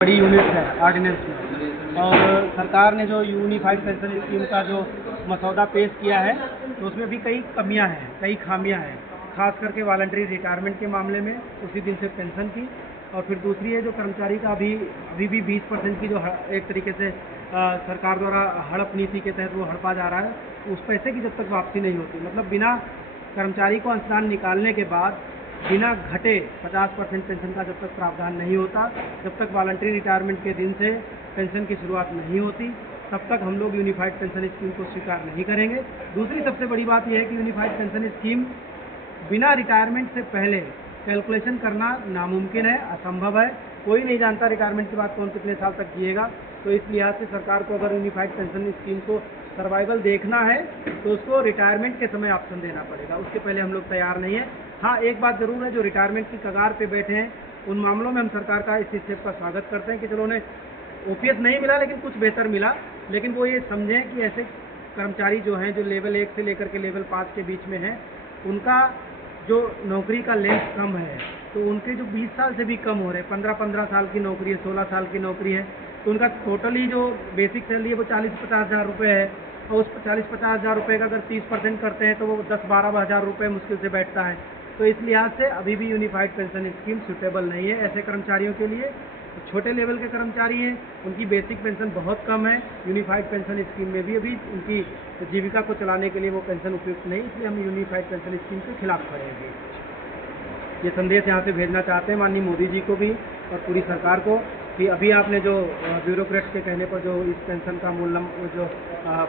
बड़ी यूनिट है ऑर्डिनेंस में। और सरकार ने जो यूनिफाइड पेंशन स्कीम का जो मसौदा पेश किया है तो उसमें भी कई कमियां हैं, कई खामियां हैं, खास करके वॉलंटरी रिटायरमेंट के मामले में उसी दिन से पेंशन की। और फिर दूसरी है जो कर्मचारी का अभी भी 20% की जो एक तरीके से सरकार द्वारा हड़प नीति के तहत वो हड़पा जा रहा है, उस पैसे की जब तक वापसी नहीं होती, मतलब बिना कर्मचारी को अंशदान निकालने के बाद बिना घटे 50% पेंशन का जब तक प्रावधान नहीं होता, जब तक वॉलंटरी रिटायरमेंट के दिन से पेंशन की शुरुआत नहीं होती, तब तक हम लोग यूनिफाइड पेंशन स्कीम को स्वीकार नहीं करेंगे। दूसरी सबसे बड़ी बात यह है कि यूनिफाइड पेंशन स्कीम बिना रिटायरमेंट से पहले कैलकुलेशन करना नामुमकिन है, असंभव है। कोई नहीं जानता रिटायरमेंट के बाद कौन कितने साल तक जिएगा। तो इस लिहाज से सरकार को अगर यूनिफाइड पेंशन स्कीम को सर्वाइवल देखना है तो उसको रिटायरमेंट के समय ऑप्शन देना पड़ेगा, उसके पहले हम लोग तैयार नहीं है। हाँ, एक बात जरूर है, जो रिटायरमेंट की कगार पे बैठे हैं उन मामलों में हम सरकार का इस स्टेप का स्वागत करते हैं कि चलो उन्हें ओपीएस नहीं मिला लेकिन कुछ बेहतर मिला, लेकिन वो ये समझें कि ऐसे कर्मचारी जो हैं जो लेवल 1 से लेकर के लेवल 5 के बीच में हैं, उनका जो नौकरी का लेंथ कम है, तो उनके जो 20 साल से भी कम हो रहे हैं, 15-15 साल की नौकरी है, 16 साल की नौकरी है, तो उनका टोटली जो बेसिक सैलरी है वो 40-50 हज़ार रुपये है। और उस 40-50 हज़ार रुपये का अगर 30% करते हैं तो वो 10-12 हज़ार रुपये मुश्किल से बैठता है। तो इस लिहाज से अभी भी यूनिफाइड पेंशन स्कीम सूटेबल नहीं है ऐसे कर्मचारियों के लिए। छोटे लेवल के कर्मचारी हैं, उनकी बेसिक पेंशन बहुत कम है, यूनिफाइड पेंशन स्कीम में भी अभी उनकी जीविका को चलाने के लिए वो पेंशन उपयुक्त नहीं, इसलिए हम यूनिफाइड पेंशन स्कीम के खिलाफ खड़े हैं। ये संदेश यहाँ से भेजना चाहते हैं माननीय मोदी जी को भी और पूरी सरकार को कि अभी आपने जो ब्यूरोक्रेट्स के कहने पर जो इस पेंशन का जो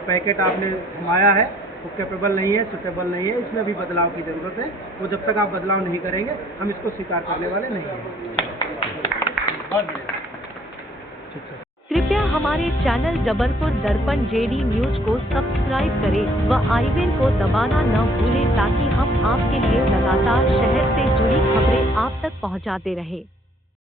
पैकेट आपने घुमाया है वो कैपेबल नहीं है, सुटेबल नहीं है, इसमें अभी बदलाव की ज़रूरत है। वो जब तक आप बदलाव नहीं करेंगे हम इसको स्वीकार करने वाले नहीं हैं। कृपया हमारे चैनल जबलपुर दर्पण जेडी न्यूज को सब्सक्राइब करें व आई बेल को दबाना न भूलें ताकि हम आपके लिए लगातार शहर से जुड़ी खबरें आप तक पहुंचाते रहें।